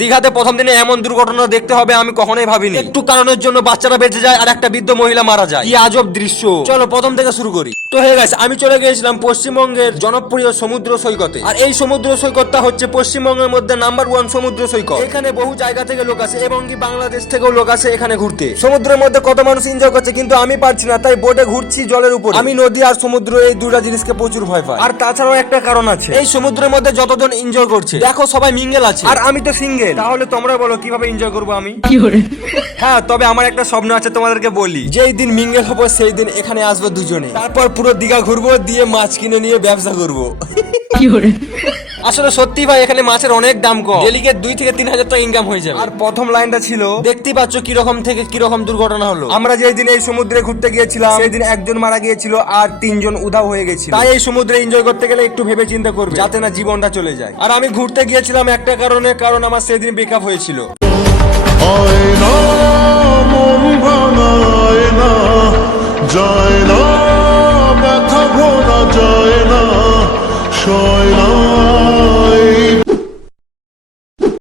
দীঘাতে প্রথম দিনে এমন দুর্ঘটনা দেখতে হবে আমি কখনোই ভাবিনি। একটু কারণের জন্য বাচ্চারা বেঁচে যায় আর একটা বৃদ্ধ মহিলা মারা যায়। কি আজব দৃশ্য। চলো প্রথম থেকে শুরু করি। তো হয়ে গেছে, আমি চলে গিয়েছিলাম পশ্চিমবঙ্গের জনপ্রিয় সমুদ্র সৈকতে। আর এই সমুদ্র সৈকতটা হচ্ছে পশ্চিমবঙ্গের মধ্যে নাম্বার 1 সমুদ্র সৈকত। এখানে বহু জায়গা থেকে লোক আসে এবং কি বাংলাদেশ থেকেও লোক আসে এখানে ঘুরতে। সমুদ্রের মধ্যে কত মানুষ এনজয় করছে, কিন্তু আমি পারছি না, তাই বোটে ঘুরছি জলের উপর। আমি নদী আর সমুদ্র এই দুটা জিনিসকে প্রচুর ভয় পাই। আর তাছাড়াও একটা কারণ আছে, এই সমুদ্রের মধ্যে যতজন এনজয় করছে দেখো সবাই মিঙ্গেল আছে আর আমি তো সিঙ্গেল। তাহলে তোমরা বলো কিভাবে এনজয় করবো আমি? হ্যাঁ, তবে আমার একটা স্বপ্ন আছে, তোমাদেরকে বলি। যেই দিন মিঙ্গেল হবো সেই দিন এখানে আসবো দুজনে, তারপর পুরো দীঘা ঘুরবো, দিয়ে মাছ কিনে নিয়ে ব্যবসা করবো। আসলে সত্যি ভাই এখানে মাছের অনেক দাম কম, ডেলিকে 2 থেকে 3 হাজার টাকা ইনকাম হয়ে যাবে। আর প্রথম লাইনটা ছিল, দেখতেই পাচ্ছ কিরকম থেকে কিরকম দুর্ঘটনা হলো। আমরা যেই দিন এই সমুদ্রে ঘুরতে গিয়েছিলাম সেই দিন একজন মারা গিয়েছিল আর 3 জন উধাও হয়ে গেছিল। তাই এই সমুদ্রে এনজয় করতে গেলে একটু ভেবে চিন্তা করবে যাতে না জীবনটা চলে যায়। আর আমি ঘুরতে গিয়েছিলাম একটা কারণে, কারণ আমার সেদিন ব্রেকআপ হয়েছিল। আয়না মন ভাঙায় না, যায় না ব্যথা ভোলা যায়।